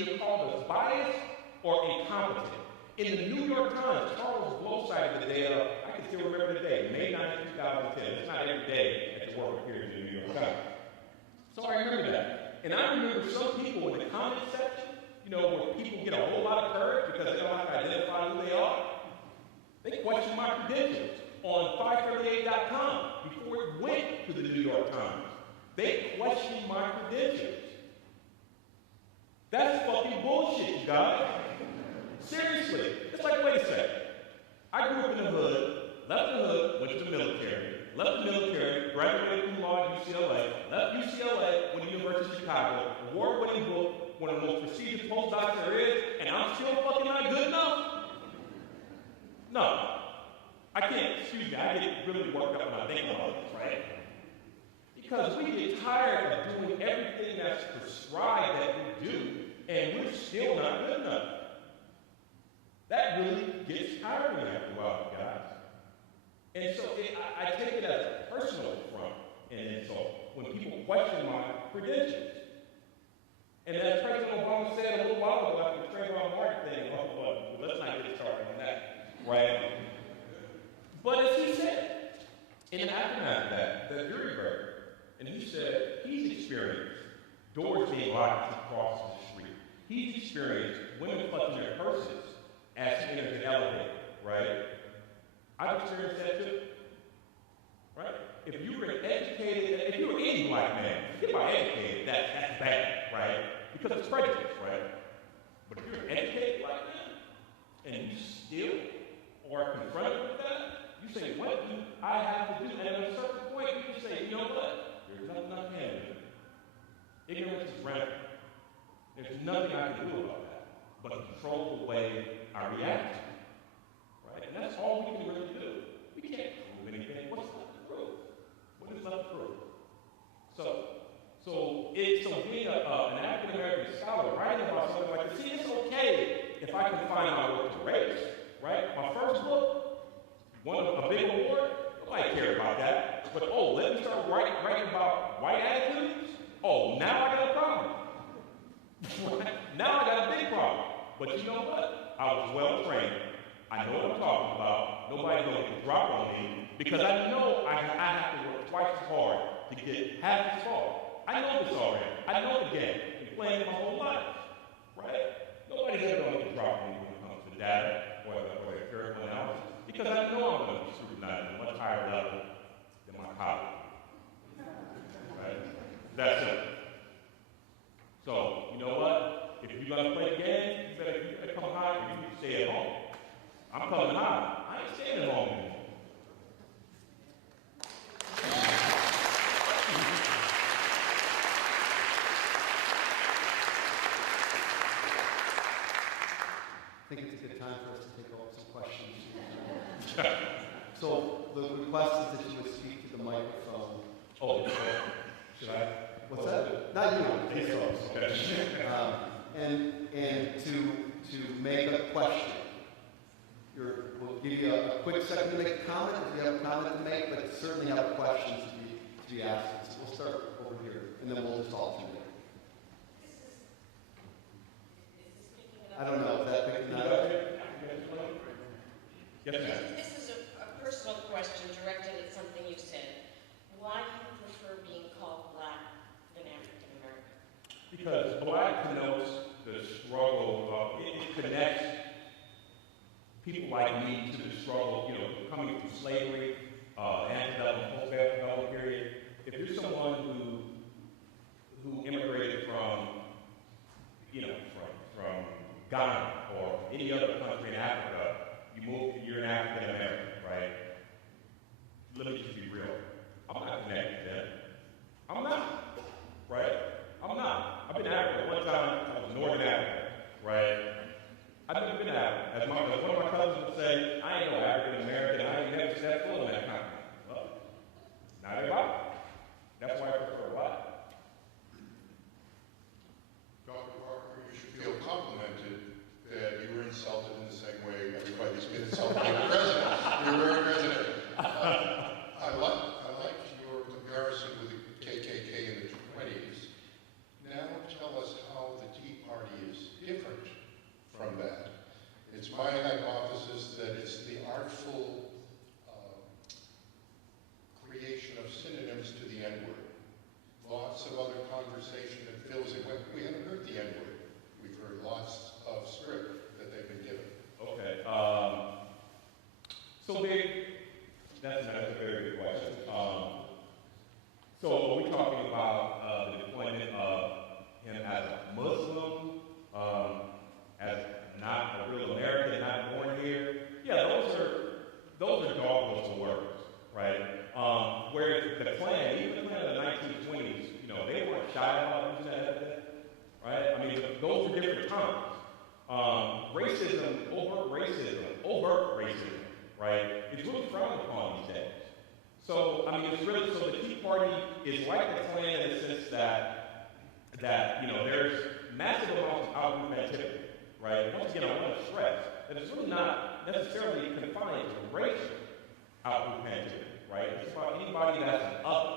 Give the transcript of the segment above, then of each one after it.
either called us biased or incompetent. In the New York Times, Charles Blow cited the day of, I can still remember the day, May 9, 2010. It's not every day that the work appears in the New York Times. So I remember that. And I remember some people in the comment section, where people get a whole lot of courage because they don't have to identify who they are. They question my credentials on 538.com before it went to the New York Times. They questioned my credentials. That's fucking bullshit, you guys. Seriously. It's like, wait a second. I grew up in the hood, left the hood, went to the military, left the military, graduated cum laude at UCLA, left UCLA, went to the University of Chicago, award-winning book, one of the most prestigious postdocs there is, and I'm still fucking not good enough? No. I can't, excuse me, I get really worked up when I think about this, right? Because we get tired of doing everything that's prescribed that we do, and we're still not good enough. That really gets tiring after a while, guys. And so I take it as a personal affront and insult when people question my credentials. And as President Obama said a little while ago after the Trayvon Martin thing, well, let's not get started on that, right? But as he said, in the aftermath of that, the jury verdict, and he said he's experienced doors being locked across the street. He's experienced women clutching their purses as he enters the elevator, right? I've experienced that too, right? If you were educated, if you were any black man, forget about educated, that's bad, right? Because it's prejudice, right? But if you're an educated black man, and you still are confronted with that, you say, what do I have to do? And at a certain point, you can say, you know what? There's nothing I can do. Ignorance is rampant. There's nothing I can do about that but control the way I react to it. Right? And that's all we can really do. We can't prove anything. What's left to prove? What is left to prove? So being an African American scholar writing about something like this, see, it's okay if I can find my work to race, right? My first book won a big award. Nobody cared about that. But let me start writing about white attitudes. Now I got a problem. Now I got a big problem. But you know what? I was well trained. I know what I'm talking about. Nobody's going to drop on me because I know I have to work twice as hard to get half as far. I know this already. I know the game. I've been playing it my whole life, right? Nobody's ever going to drop on me when it comes to data or the empirical analysis because I know I'm going to be scrutinized at a much higher level than my colleague. Right? That's it. So, you know what? If you're going to play the game, you better come high or you need to stay at home. I'm coming high. I ain't staying at home anymore. I think it's a good time for us to take over some questions. So the request is that you would speak to the microphone. Should I? What's that? Not you. And to make a question. We'll give you a quick second to make a comment if you have a comment to make, but certainly have questions to be asked. So we'll start over here, and then we'll just alternate. I don't know. Is that picking that up? Yes, ma'am. This is a personal question directed at something you said. Why do you prefer being called black than African American? Because black connotes the struggle it connects people like me to the struggle, coming from slavery, antebellum, post-antebellum period. If you're someone who immigrated from Ghana or any other country in Africa, you're an African American, right? Let me just be real. I'm not connected to them. I'm not, right? I'm not. I've been to Africa one time. I was in Northern Africa, right? I've never been to Africa. As one of my cousins would say, I ain't no African American. I ain't never stepped foot on that continent. Well, not everybody. That's why I prefer white. Dr. Parker, you should feel complimented that you were insulted in the same way It's my hypothesis that it's the artful creation of synonyms to the N-word. Lots of other conversation that fills it. We haven't heard the N-word. We've heard lots of script that they've been given. Okay. That's a very good question. So are we talking about the deployment of him as a Muslim, as not a real American, not born here? Yeah, those are doggerel words, right? Where the Klan, even the Klan of the 1920s, they weren't shy about using that epithet, right? I mean, those were different times. Overt racism, right? It's really frowned upon these days. So, I mean, so the Tea Party is like the Klan in the sense that there's massive amounts of outgroup activity, right? Once again, I want to stress that it's really not necessarily confined to racial outgroup activity, right? It's about anybody that's an other.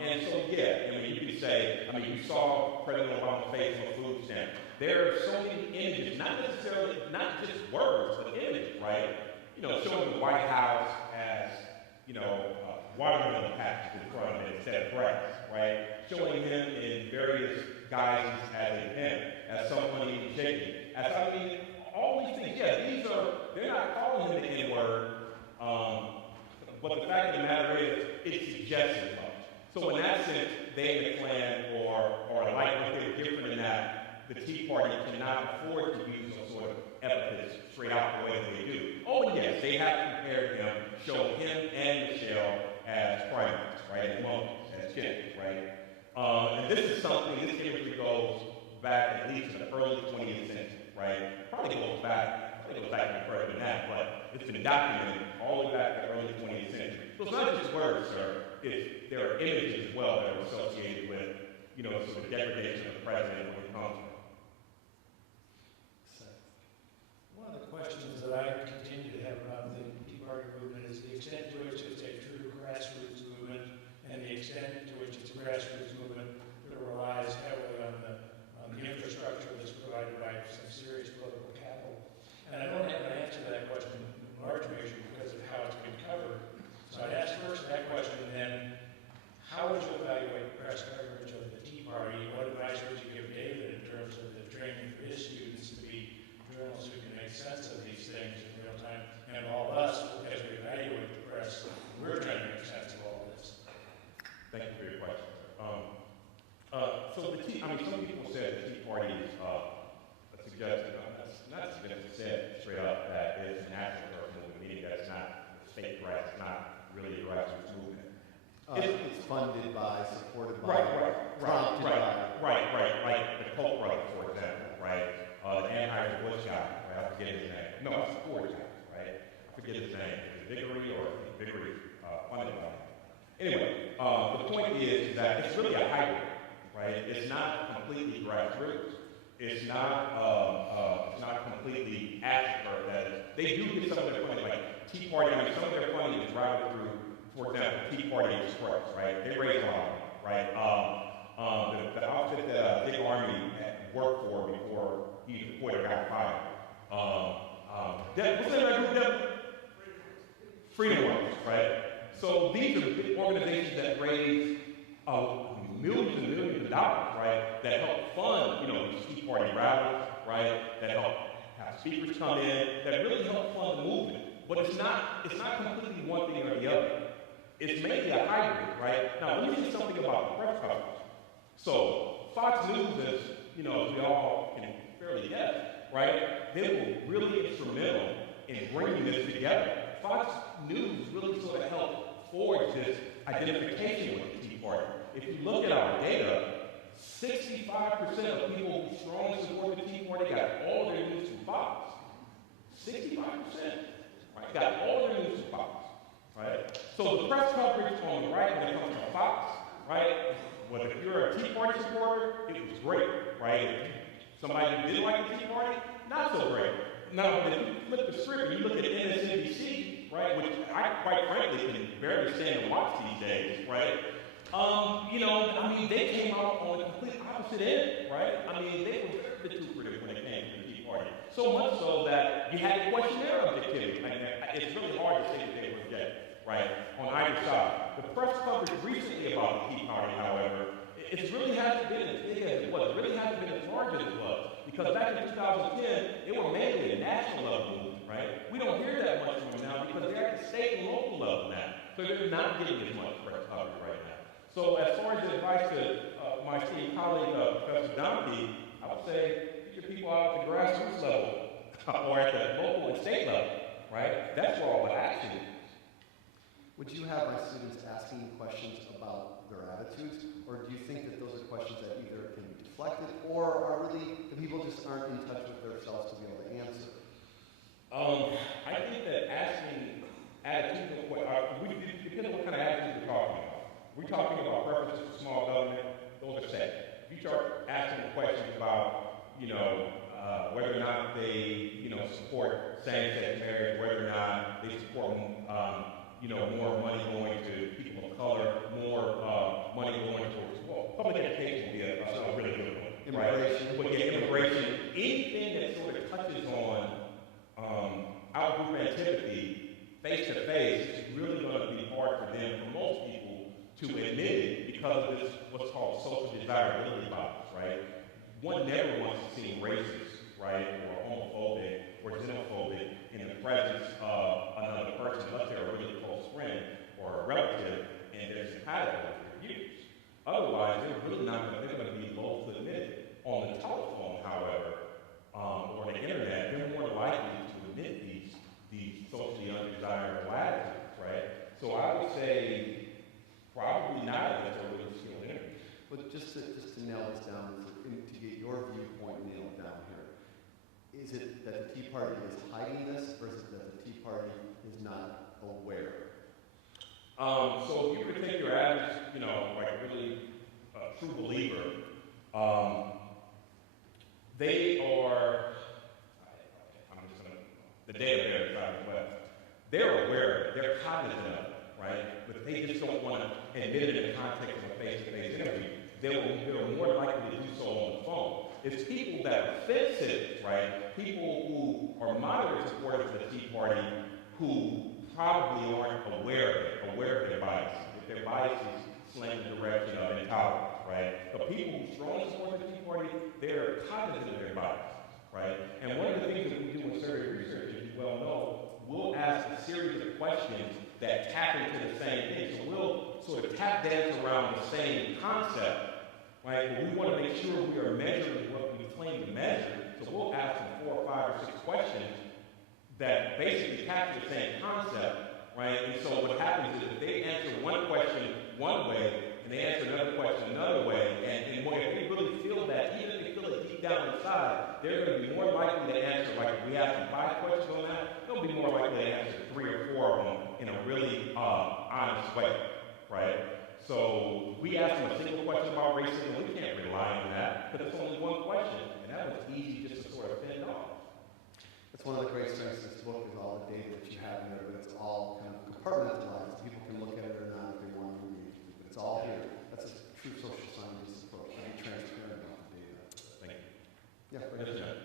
And so, yeah, I mean, you could say, you saw President Obama's face on a food stamp. There are so many images, not just words, but images, right? Showing the White House as, watermelon patches in front of it instead of grass, right? Showing him in various guises as a pimp, as someone eating chicken. All these things, yeah, they're not calling him the N-word, but the fact of the matter is, it suggests as much. So in that sense, they, the Klan, or like if they're different in that, the Tea Party cannot afford to use those sort of epithets straight out the way that they do. Oh, and yes, they have compared him, shown him and Michelle as primates, right, as monkeys, as chickens, right? And this imagery goes back at least to the early 20th century, right? Probably goes back even further than that, but it's been documented all the way back to the early 20th century. So it's not just words, sir. There are images as well that are associated with, sort of degradation of the president when it comes to. One of the questions that I continue to have about the Tea Party movement is the extent to which it's a true grassroots movement and the extent to which it's a grassroots movement that relies heavily on the infrastructure that's provided by some serious political capital. And I don't have an answer to that question in large measure because of how it's been covered. So I'd ask first that question, and then how would you evaluate press coverage of the Tea Party? What advice would you give David in terms of the training for his students to be journalists who can make sense of these things in real time? And all of us, as we evaluate the press, we're trying to make sense of all of this. Thank you for your question. Some people said the Tea Party is said straight up that it's an actual movement, meaning that it's not fake grass, it's not really a grassroots movement. It's funded by, supported by, right. Like the Koch brothers, for example, right? The Anheuser-Busch guy, right? I forget his name. No, it's the Ford guy, right? I forget his name. Is it Vickery or Vickery funded by him? Anyway, the point is that it's really a hybrid, right? It's not completely grassroots. It's not completely astroturf. That is, they do get some of their funding, like Tea Party. Some of their funding is routed through, for example, Tea Party Express, right? They raise a lot, right? The outfit that Dick Armey had worked for before he deployed or got fired. What's that group? Freedom Works, right? So these are big organizations that raise millions and millions of dollars, right? That help fund, these Tea Party rallies, right? That help have speakers come in, that really help fund the movement. But it's not completely one thing or the other. It's mainly a hybrid, right? Now, let me say something about the press coverage. So Fox News is, as we all can fairly guess, right? They were really instrumental in bringing this together. Fox News really sort of helped forge this identification with the Tea Party. If you look at our data, 65% of people who strongly support the Tea Party got all their news from Fox. 65%, right? Got all their news from Fox, right? So the press coverage on the right when it comes to Fox, right? Well, if you're a Tea Party supporter, it was great, right? If somebody who didn't like the Tea Party, not so great. Now, if you flip the script and you look at MSNBC, right, which I quite frankly can barely stand to watch these days, right? They came out on the complete opposite end, right? They were very vituperative when it came to the Tea Party. So much so that you had to question their objectivity. It's really hard to say that they were objective, right, on either side. The press coverage recently about the Tea Party, however, it really hasn't been as big as it was. It really hasn't been as large as it was. Because back in 2010, they were mainly a national level movement, right? We don't hear that much from them now because they're at the state and local level now. So they're not getting as much press coverage right now. So as far as the advice to my esteemed colleague, Professor Tdxnjyh, I would say get your people out at the grassroots level or at the local and state level, right? That's where all the action is. Would you have my students asking questions about their attitudes, or do you think that those are questions that either can be deflected, or are really the people just aren't in touch with themselves to be able to answer? I think that asking attitudinal questions, depends on what kind of attitude we're talking about. We're talking about preferences for small government, those are set. If you start asking questions about, whether or not they, support same-sex marriage, whether or not they support, more money going to people of color, more money going towards, public education would be a really good one. Immigration. Right? But yeah, immigration, anything that sort of touches on out-group antipathy, face-to-face, is really going to be hard for them, for most people, to admit it because of this, what's called social desirability bias, right? One never wants to seem racist, right, or homophobic, or xenophobic in the presence of another person, unless they're a really close friend or a relative, and they're simpatico with their views. Otherwise, they're really not going to, they're going to be loath to admit it. On the telephone, however, or the internet, they're more likely to admit these socially undesirable attitudes, right? So I would say probably not unless they're really skilled interviews. But just to nail this down, to get your viewpoint nailed down here, is it that the Tea Party is hiding this, or is it that the Tea Party is not aware? So if you were to take your average, like really true believer, they are, the data there is out west. They're aware, they're cognizant of it, right? But they just don't want to admit it in the context of a face-to-face interview. They're more likely to do so on the phone. It's people that are offensive, right? People who are moderate supporters of the Tea Party who probably aren't aware of their biases. If their biases slant in the direction of intolerance, right? The people who strongly support the Tea Party, they're cognizant of their biases, right? And one of the things that we do in survey research, as you well know, we'll ask a series of questions that tap into the same thing. So we'll sort of tap dance around the same concept, right? But we want to make sure we are measuring what we claim to measure. So we'll ask them 4 or 5 or 6 questions that basically capture the same concept, right? And so what happens is if they answer one question one way and they answer another question another way, and if they really feel that, even if they feel it deep down inside, they're going to be more likely to answer, like if we ask them 5 questions on that, they'll be more likely to answer 3 or 4 of them in a really honest way, right? So we ask them a single question about racism, we can't rely on that because it's only one question, and that was easy just to sort of fend off. That's one of the great strengths of this book is all the data that you have in there, but it's all kind of compartmentalized. People can look at it or not if they want to read it, but it's all here. That's a true social science approach, to be transparent about the data. Thank you. Yeah, right. Yes, ma'am.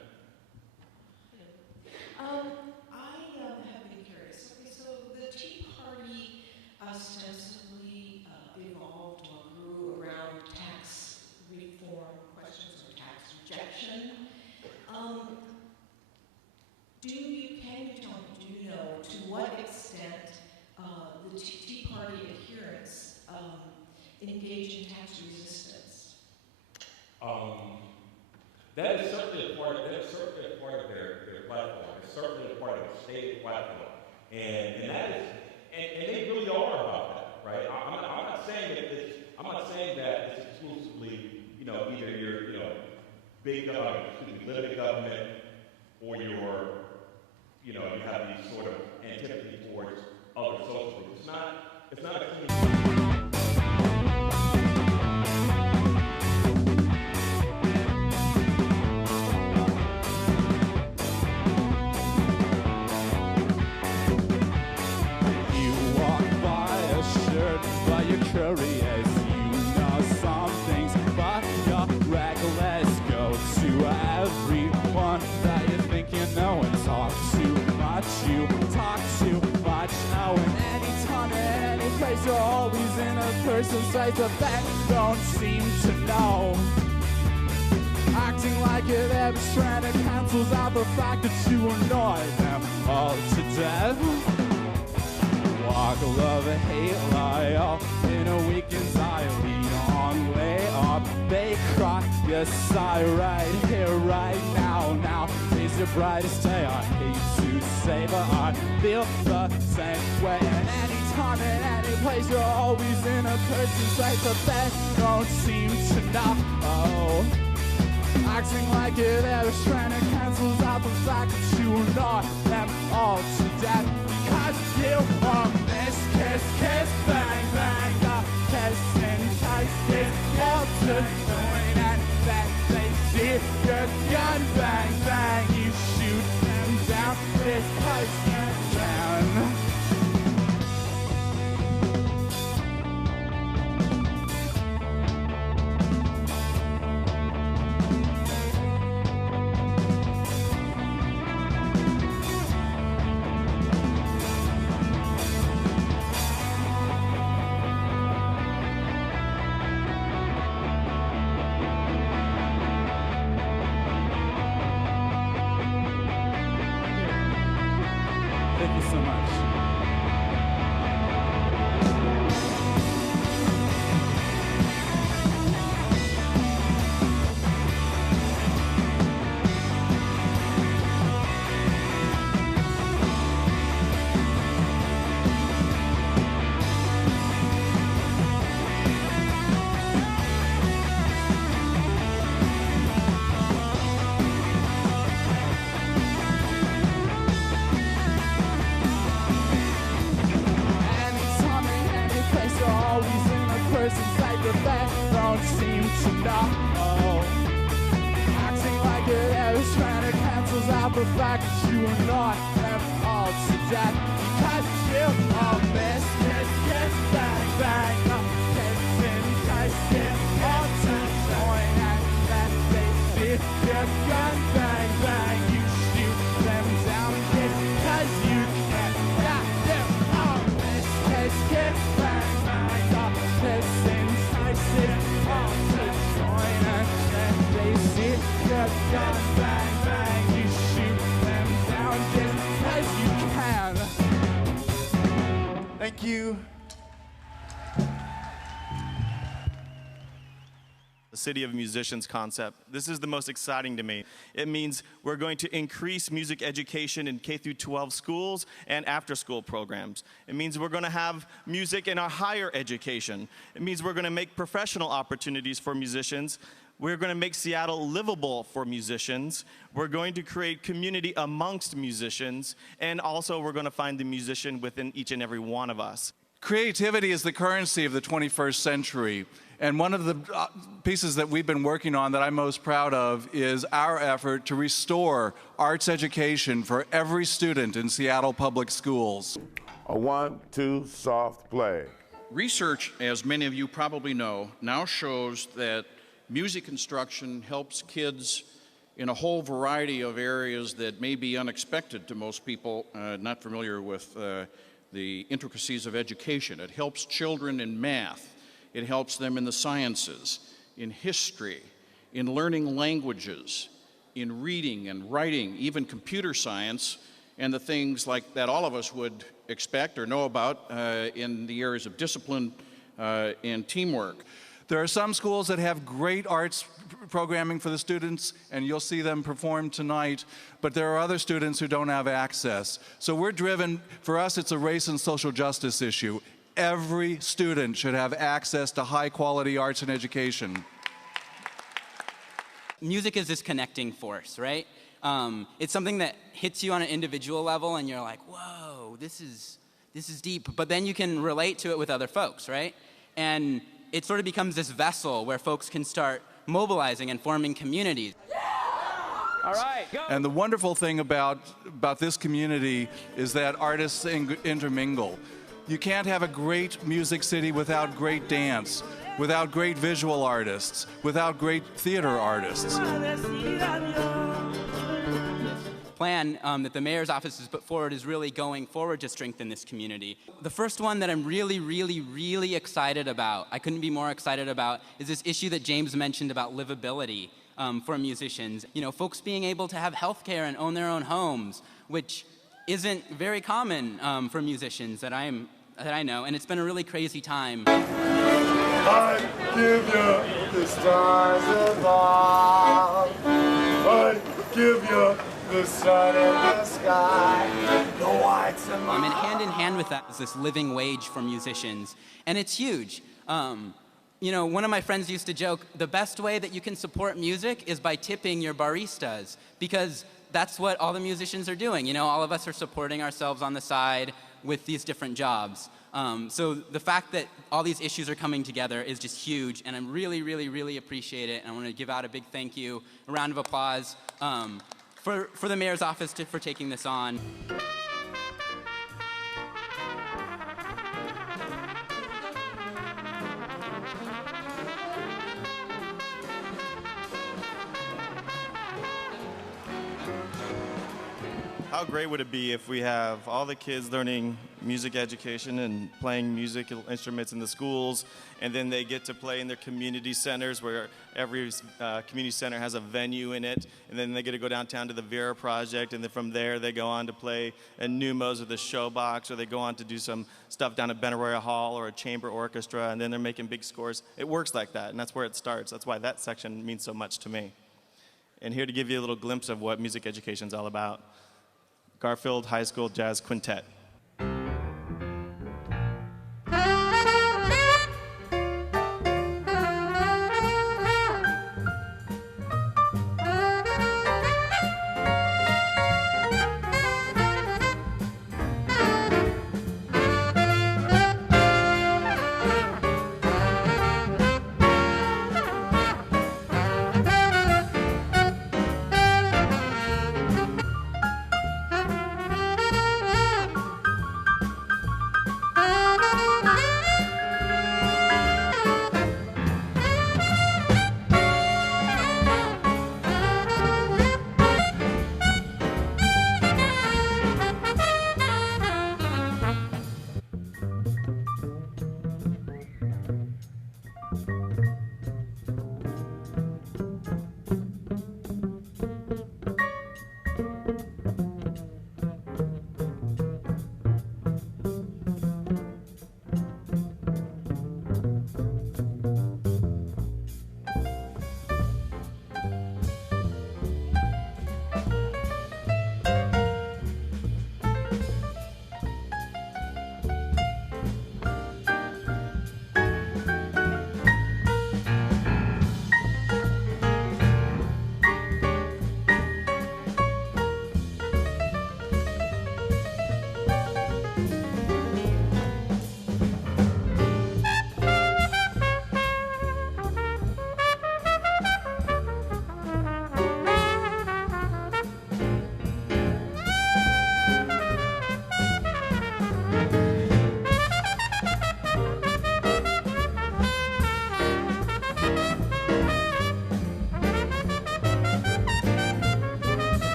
I have been curious. Okay, so the Tea Party ostensibly evolved or grew around tax reform questions or tax rejection. Can you tell me, do you know to what extent the Tea Party adherents engage in tax resistance? That is certainly a part of their platform. It's certainly a part of the state platform. And that is, and they really are about that, right? I'm not saying that it's exclusively, either your, big government, limited government, or you have these sort of antipathy towards other social groups. It's not a clean. But you're curious, you know some things, but you're reckless. Go to everyone that you think you place you're always in a person's sight, but that don't seem to know. Acting like it ever trying to cancels out the fact that you annoy them all to death. Walk, love, hate, lie, all in a weak anxiety on way up. They cry, yes, I right here, right now. Now is your brightest day. I hate to say, but I feel the same way. And anytime and any place, you're always in a person's sight, but they don't seem to know. Acting like it ever trying to cancels out the fact that you annoy them all to death. Because you want this kiss, kiss, bang, bang, the kiss and kiss is all to join, and then they see your gun, bang, bang, you shoot them down because you can. Thank you so much. Don't seem to know. Acting like it is trying to cancels out the fact that you annoy them all to death. Because you all miss, kiss, kiss, bang, bang, no kiss and kiss, kiss, all to join, and then they see your gun, bang, bang, you shoot them down, kiss, cause you can't. Yeah, you all miss, kiss, kiss, bang, bang, no kiss and kiss, all to join, and then they see your gun, bang, bang, you shoot them down, just cause you can. Thank you. The City of Musicians concept. This is the most exciting to me. It means we're going to increase music education in K through 12 schools and after-school programs. It means we're going to have music in our higher education. It means we're going to make professional opportunities for musicians. We're going to make Seattle livable for musicians. We're going to create community amongst musicians, and also we're going to find the musician within each and every one of us. Creativity is the currency of the 21st century. And one of the pieces that we've been working on that I'm most proud of is our effort to restore arts education for every student in Seattle Public Schools. A 1-2 soft play. Research, as many of you probably know, now shows that music instruction helps kids in a whole variety of areas that may be unexpected to most people not familiar with the intricacies of education. It helps children in math. It helps them in the sciences, in history, in learning languages, in reading and writing, even computer science, and the things like that all of us would expect or know about in the areas of discipline and teamwork. There are some schools that have great arts programming for the students, and you'll see them perform tonight, but there are other students who don't have access. So we're driven, for us it's a race and social justice issue. Every student should have access to high-quality arts and education. Music is this connecting force, right? It's something that hits you on an individual level, and you're like, whoa, this is deep. But then you can relate to it with other folks, right? And it sort of becomes this vessel where folks can start mobilizing and forming communities. All right, go. And the wonderful thing about this community is that artists intermingle. You can't have a great music city without great dance, without great visual artists, without great theater artists. plan that the mayor's office has put forward is really going forward to strengthen this community. The first one that I'm really, really, really excited about, I couldn't be more excited about, is this issue that James mentioned about livability for musicians. You know, folks being able to have health care and own their own homes, which isn't very common for musicians that I know, and it's been a really crazy time. I give you the stars above. I give you the sun and the sky. The whites and And hand in hand with that is this living wage for musicians, and it's huge. You know, one of my friends used to joke, the best way that you can support music is by tipping your baristas, because that's what all the musicians are doing. You know, all of us are supporting ourselves on the side with these different jobs. So the fact that all these issues are coming together is just huge, and I really, really, really appreciate it. And I want to give out a big thank you, a round of applause for the mayor's office for taking this on. How great would it be if we have all the kids learning music education and playing musical instruments in the schools, and then they get to play in their community centers where every community center has a venue in it, and then they get to go downtown to the Vera Project, and then from there they go on to play in Numos or the Showbox, or they go on to do some stuff down at Benaroya Hall or a chamber orchestra, and then they're making big scores. It works like that, and that's where it starts. That's why that section means so much to me. And here to give you a little glimpse of what music education is all about. Garfield High School Jazz Quintet.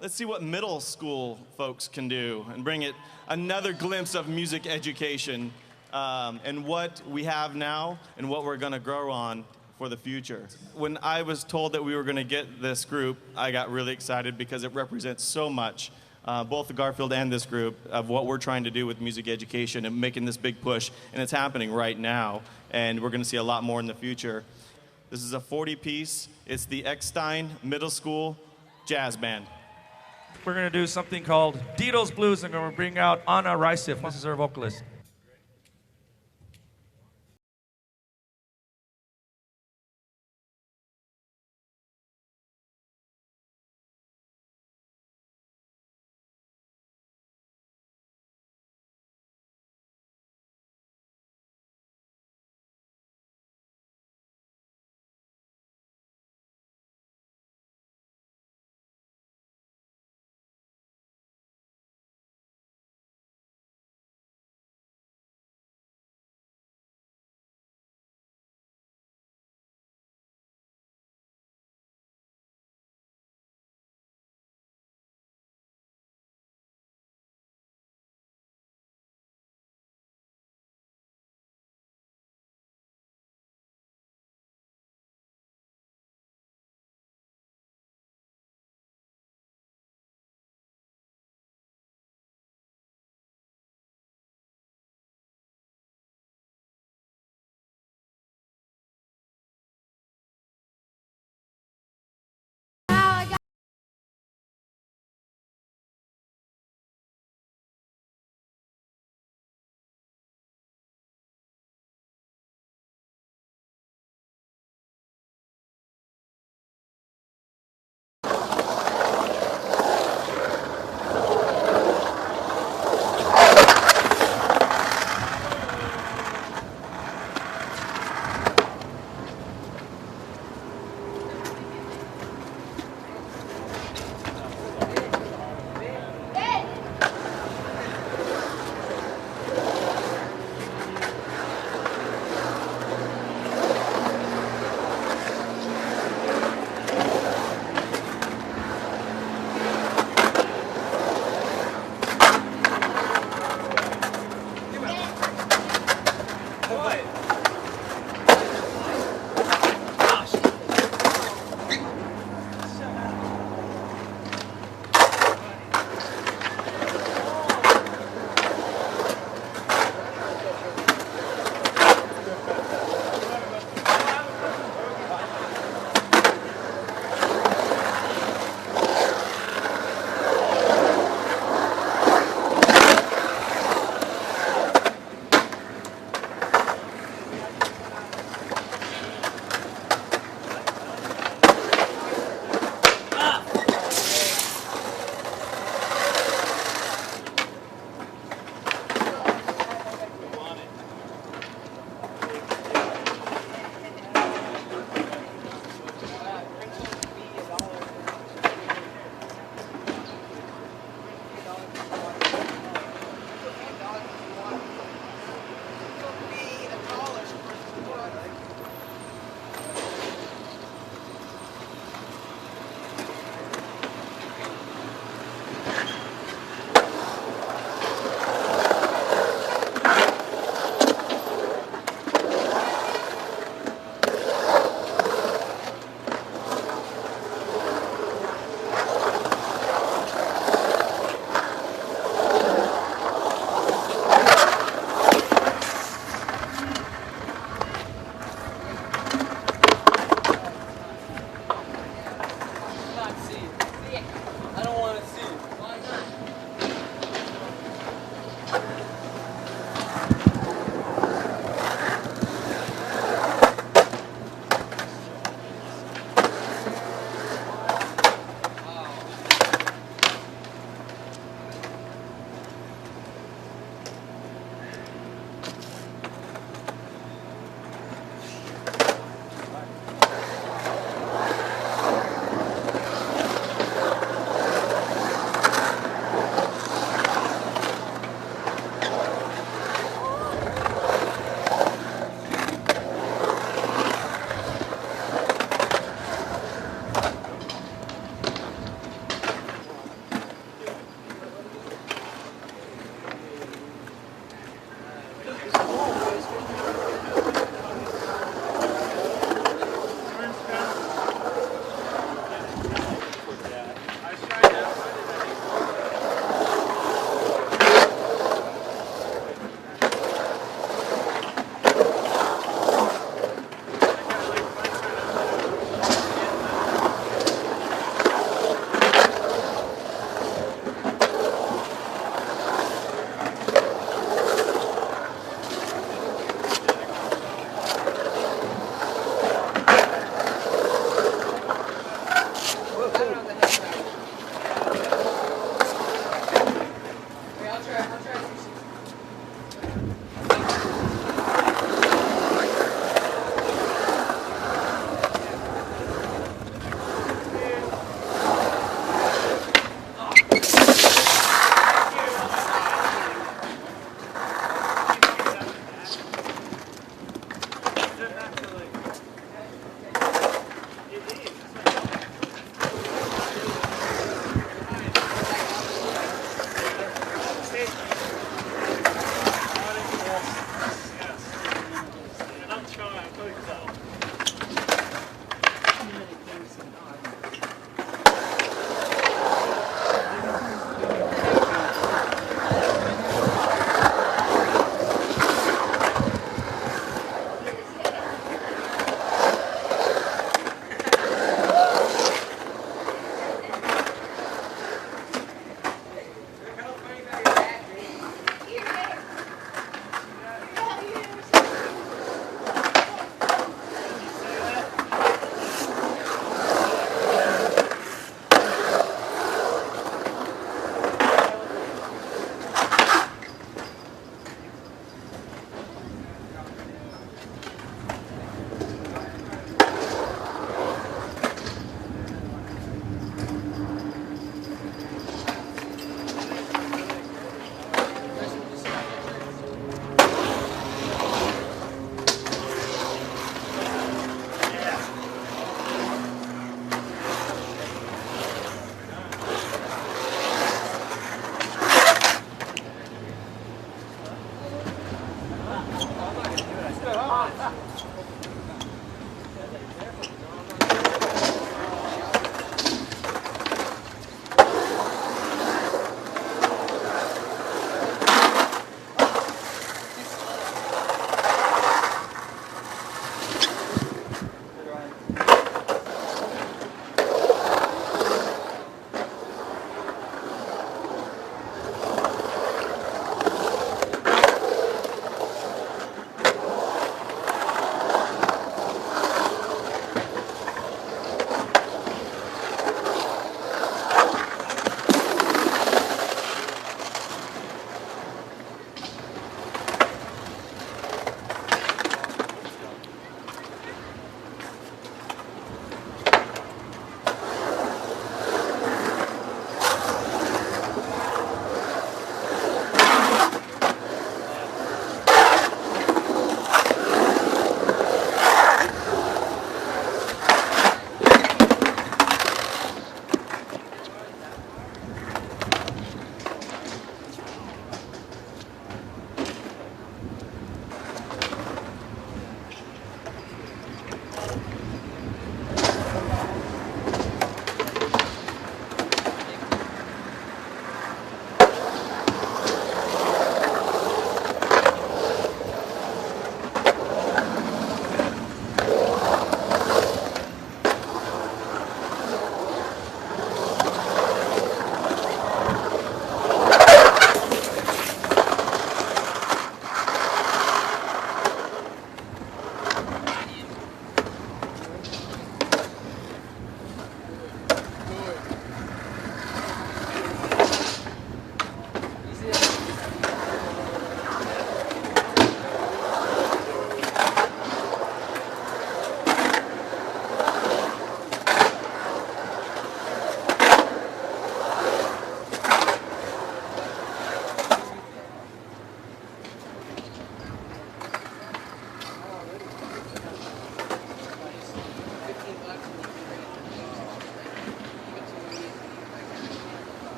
let's see what middle school folks can do and bring it another glimpse of music education and what we have now and what we're going to grow on for the future. When I was told that we were going to get this group, I got really excited because it represents so much, both Garfield and this group, of what we're trying to do with music education and making this big push, and it's happening right now, and we're going to see a lot more in the future. This is a 40-piece. It's the Eckstein Middle School Jazz Band. We're going to do something called Dido's Blues, and we're going to bring out Anna Rysif. This is our vocalist.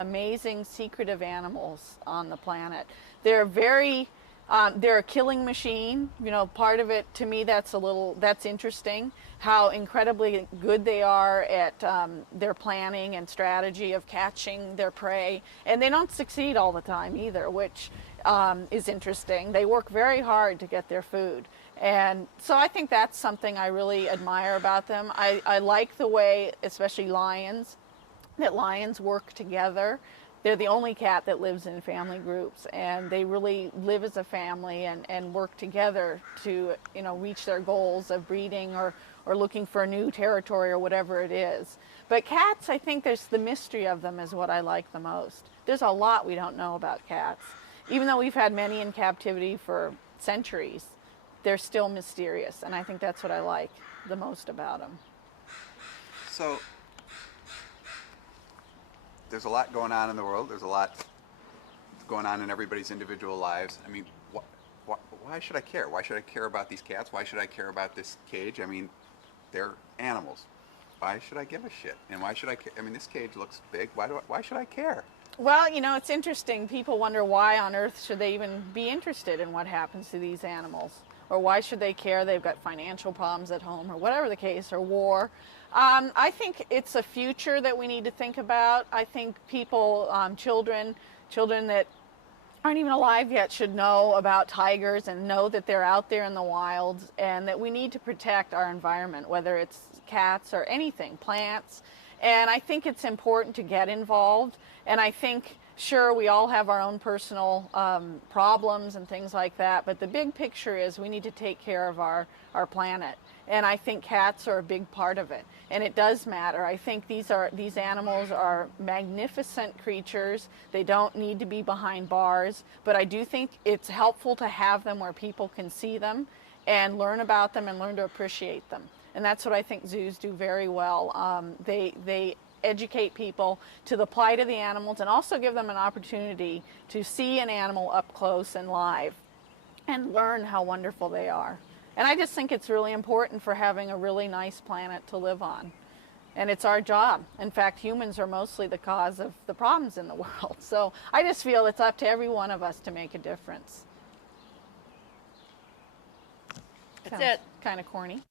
amazing, secretive animals on the planet. They're a killing machine. You know, part of it, to me, that's interesting, how incredibly good they are at their planning and strategy of catching their prey. And they don't succeed all the time either, which is interesting. They work very hard to get their food. And so I think that's something I really admire about them. I like the way, especially lions, that lions work together. They're the only cat that lives in family groups, and they really live as a family and work together to, you know, reach their goals of breeding or looking for a new territory or whatever it is. But cats, I think there's the mystery of them is what I like the most. There's a lot we don't know about cats. Even though we've had many in captivity for centuries, they're still mysterious, and I think that's what I like the most about them. So, there's a lot going on in the world. There's a lot going on in everybody's individual lives. I mean, why should I care? Why should I care about these cats? Why should I care about this cage? I mean, they're animals. Why should I give a shit? And why should I care? I mean, this cage looks big. Why should I care? Well, you know, it's interesting. People wonder why on earth should they even be interested in what happens to these animals? Or why should they care? They've got financial problems at home, or whatever the case, or war. I think it's a future that we need to think about. I think people, children that aren't even alive yet should know about tigers and know that they're out there in the wilds, and that we need to protect our environment, whether it's cats or anything, plants. And I think it's important to get involved. And I think, sure, we all have our own personal problems and things like that, but the big picture is we need to take care of our planet. And I think cats are a big part of it. And it does matter. I think these animals are magnificent creatures. They don't need to be behind bars, but I do think it's helpful to have them where people can see them and learn about them and learn to appreciate them. And that's what I think zoos do very well. They educate people to the plight of the animals and also give them an opportunity to see an animal up close and live and learn how wonderful they are. And I just think it's really important for having a really nice planet to live on. And it's our job. In fact, humans are mostly the cause of the problems in the world. So I just feel it's up to every one of us to make a difference. That's it. Kind of corny.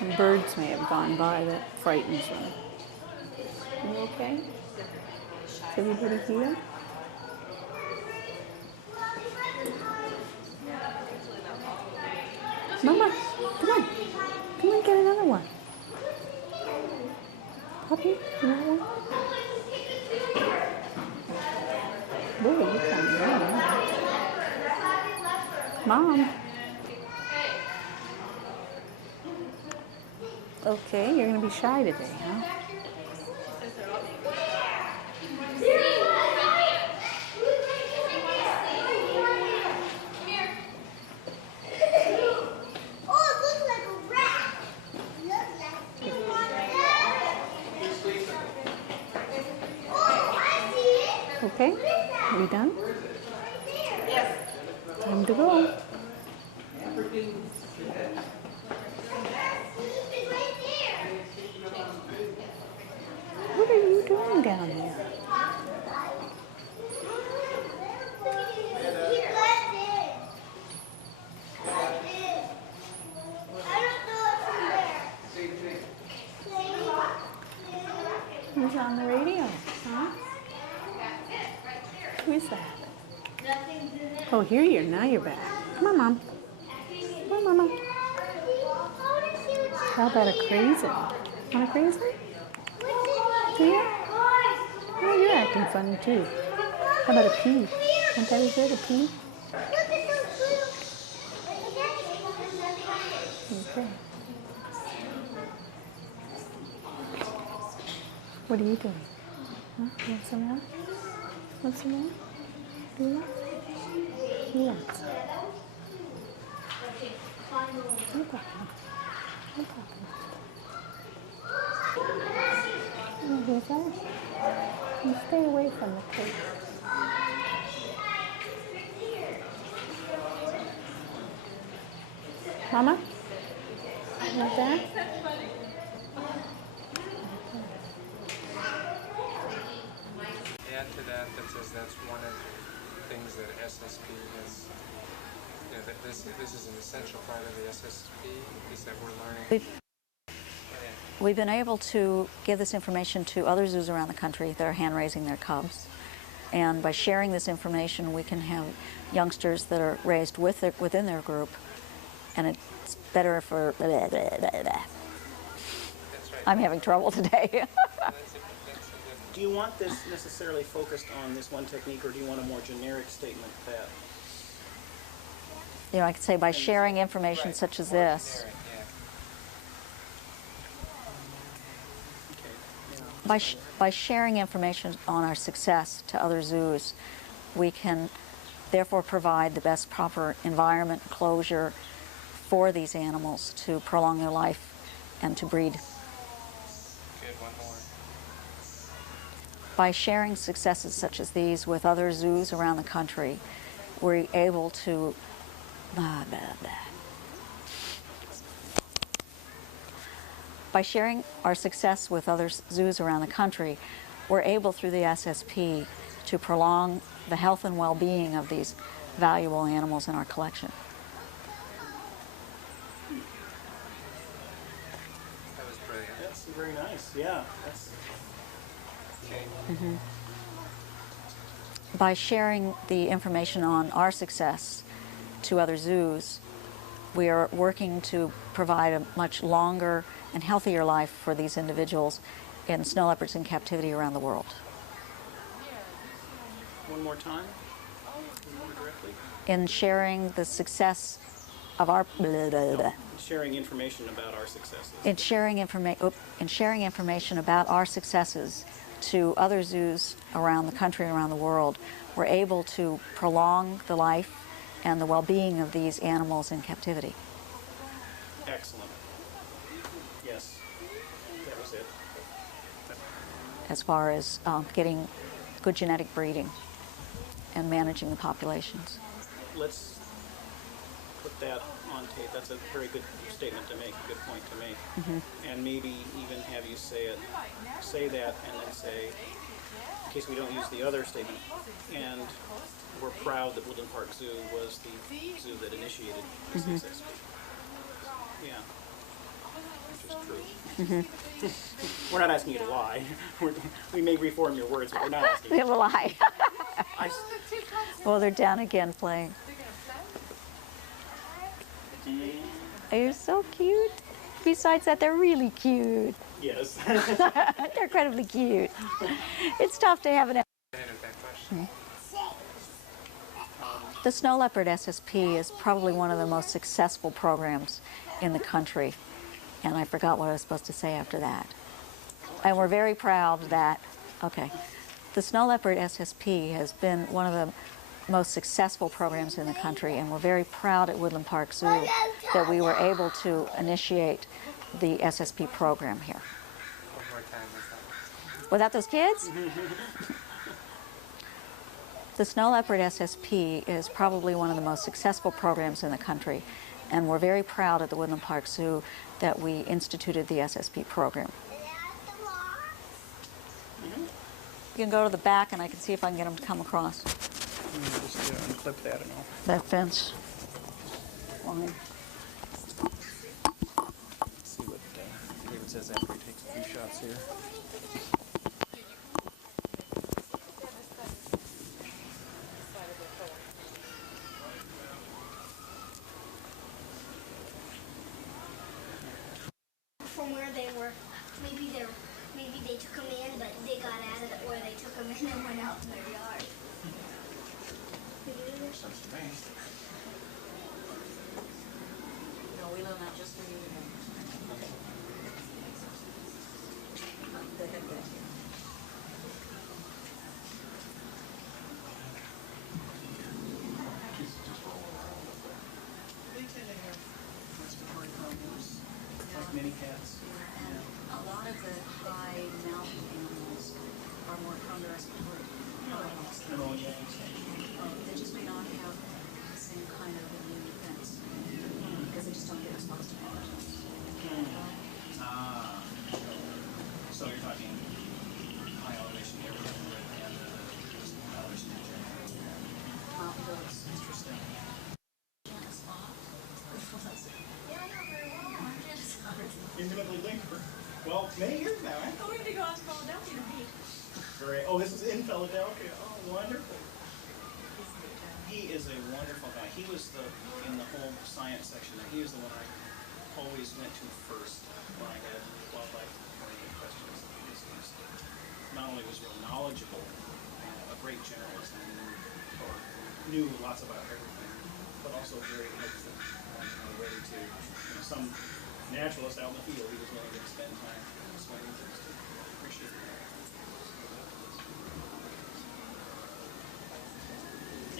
Some birds may have gone by that frightens them. You okay? Is everybody here? Mama, come on. Come on, get another one. Puppy? You want one? Boy, you kind of Mom. Okay, you're going to be shy today, huh? Okay, are you done? Yes. Time to go. What are you doing down there? Who's on the radio? Huh? Who is that? Oh, here you are. Now you're back. Come on, Mom. Come on, Mama. How about a crazy? Want a crazy? Do you? Oh, you're acting funny too. How about a pea? Won't that be good, a pea? Okay. What are you doing? Huh? You want some more? Want some more? Do you? You want some? No problem. No problem. Oh, who's that? You stay away from the cake. Mama? You want that? Add to that says that's one of the things that SSP has, that this is an essential part of the SSP, is that we're learning. We've been able to give this information to other zoos around the country that are hand-raising their cubs. And by sharing this information, we can have youngsters that are raised within their group, and it's better for... Blah, blah, blah, blah. I'm having trouble today. Do you want this necessarily focused on this one technique, or do you want a more generic statement that... You know, I could say by sharing information such as this, by sharing information on our success to other zoos, we can therefore provide the best proper environment, closure for these animals to prolong their life and to breed. Good, one more. By sharing successes such as these with other zoos around the country, we're able to By sharing our success with other zoos around the country, we're able through the SSP to prolong the health and well-being of these valuable animals in our collection. That was brilliant. That's very nice, yeah. That's... Mm-hmm. By sharing the information on our success to other zoos, we are working to provide a much longer and healthier life for these individuals in snow leopards in captivity around the world. One more time, more directly. In sharing the success of our... Sharing information about our successes. In sharing information about our successes to other zoos around the country and around the world, we're able to prolong the life and the well-being of these animals in captivity. Excellent. Yes, that was it. As far as getting good genetic breeding and managing the populations. Let's put that on tape. That's a very good statement to make, a good point to make. Mm-hmm. And maybe even have you say that, and then say, in case we don't use the other statement, and we're proud that Woodland Park Zoo was the zoo that initiated this Mm-hmm. SSP. Yeah, which is true. Mm-hmm. We're not asking you to lie. We may reform your words, but we're not asking you to lie. Well, they're down again playing. You're so cute. Besides that, they're really cute. Yes. They're incredibly cute. It's tough to have an. The Snow Leopard SSP is probably one of the most successful programs in the country. And I forgot what I was supposed to say after that. And we're very proud that, okay, the Snow Leopard SSP has been one of the most successful programs in the country, and we're very proud at Woodland Park Zoo that we were able to initiate the SSP program here. Without those kids? The Snow Leopard SSP is probably one of the most successful programs in the country, and we're very proud at the Woodland Park Zoo that we instituted the SSP program. You can go to the back and I can see if I can get them to come across. Just unclip that and all. That fence line. Let's see what David says after he takes a few shots here. From where they were, maybe they took them in, but they got out of it where they took them in and went out to their yard. No, we learned that just for you. Like mini cats. A lot of the high mountain animals are more prone to respiratory problems. They just may not have the same kind of immune defense because they just don't get exposed to allergens. So you're talking high elevation areas and elevation in general. Mountain goats. Interesting. Intimately linked for, well, many years now. I thought we had to go out to Philadelphia to meet. Great. Oh, this is in Philadelphia. Oh, wonderful. He is a wonderful guy. He was in the whole science section, he was the one I always went to first when I had wildlife related questions. Not only was real knowledgeable, a great generalist, and knew lots about everything, but also very helpful, ready to, some naturalist out in the field, he was willing to spend time explaining things to. Appreciate that.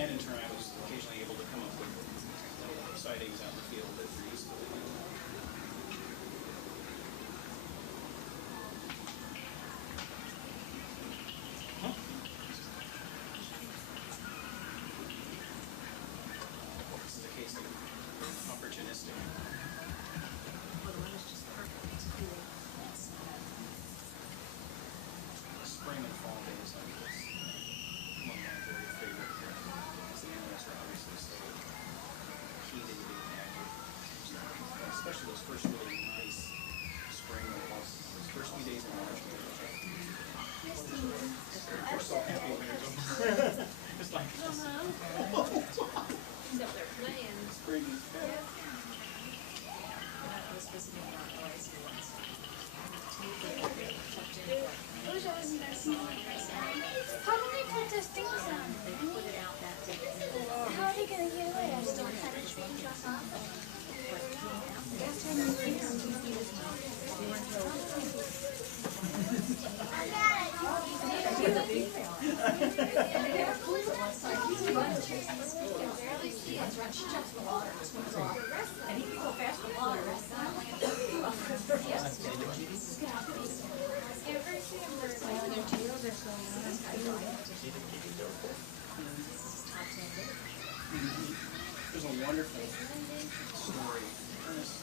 And in turn, I was occasionally able to come up with sightings out in the field that were useful. This is a case of opportunistic. Spring and fall days like this, one of my very favorite, because the animals are obviously so keen to being active. Especially those first really nice spring days, those first few days in March. They're so happy when it's over. It's like, Except they're playing. spring is back. How do they put this thing on? How are they going to get away? I still have to change us off. There's a wonderful story. Ernest,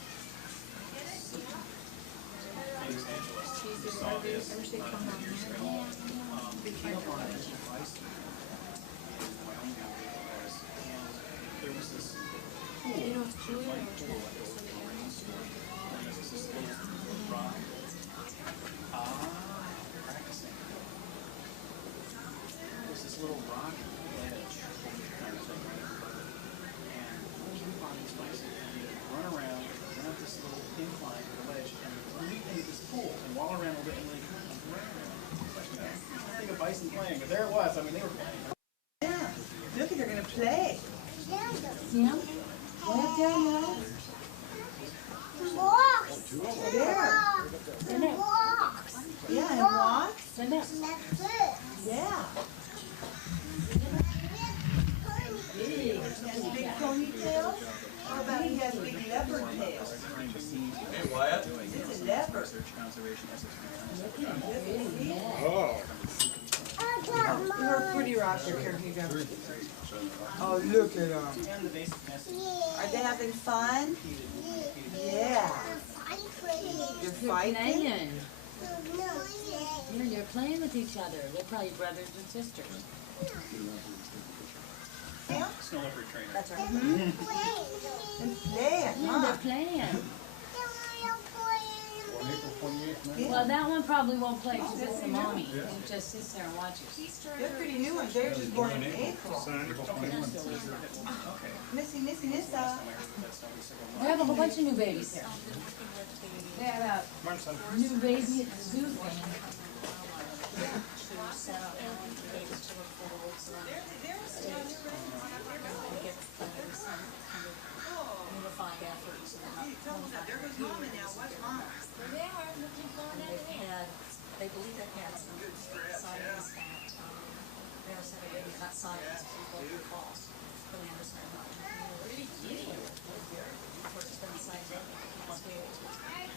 famous evangelist, who saw this about 100 years ago. They came upon a digital device in Wyoming, I believe it was, and there was this pool, light pool at the rainstorm. And there was this little rock. Practicing. There was this little rock ledge kind of thing. And keep on these bikes and run around, run up this little incline to the ledge, and leap into this pool. And while There. And it walks. Yeah, and it walks. And that's it. Yeah. Big. Has big ponytails? How about he has big leopard tails? Hey, Wyatt. It's a leopard. Oh. You're pretty, Roger. Here you go. Oh, look at them. Are they having fun? Yeah. You're fighting? They're playing with each other. They're probably brothers and sisters. Snow leopard trainer. That's right. And playing, Yeah, they're playing. Well, that one probably won't play because it's the mommy. It just sits there and watches. They're pretty new ones. They're just born in April. Missy, Nissa. We have a whole bunch of new babies here. They have a new baby at the zoo thing. There goes Mama now. What's Mama? They believe they've had some sightings at bears that are not sightings, people who falls. But we understand not. Of course, it's been the sightings of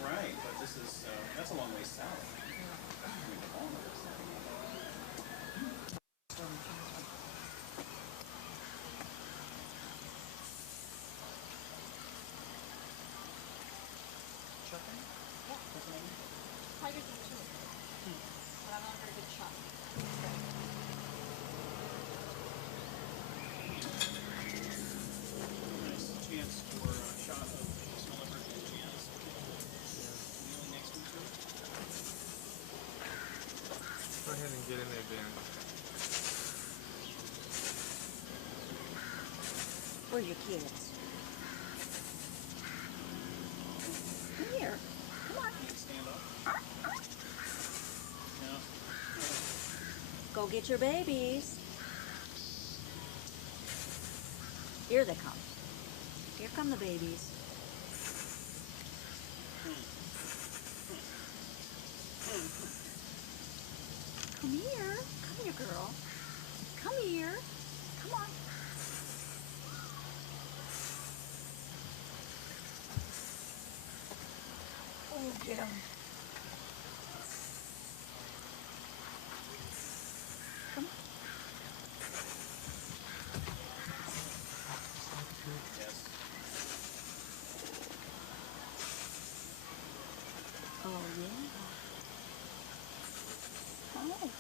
Right, but this is, that's a long way south. Tigers are too. But I'm not a very good shot. Nice chance for a shot of snow leopard and chance. Kneeling next to each other. Go ahead and get in there, Dan. Where are your kids? Come here. Come on. Stand up. No. Go get your babies. Here they come. Here come the babies. Come here. Come here, girl. Come here. Come on. Oh, get him. Come on. Yes. Oh, yeah. Oh.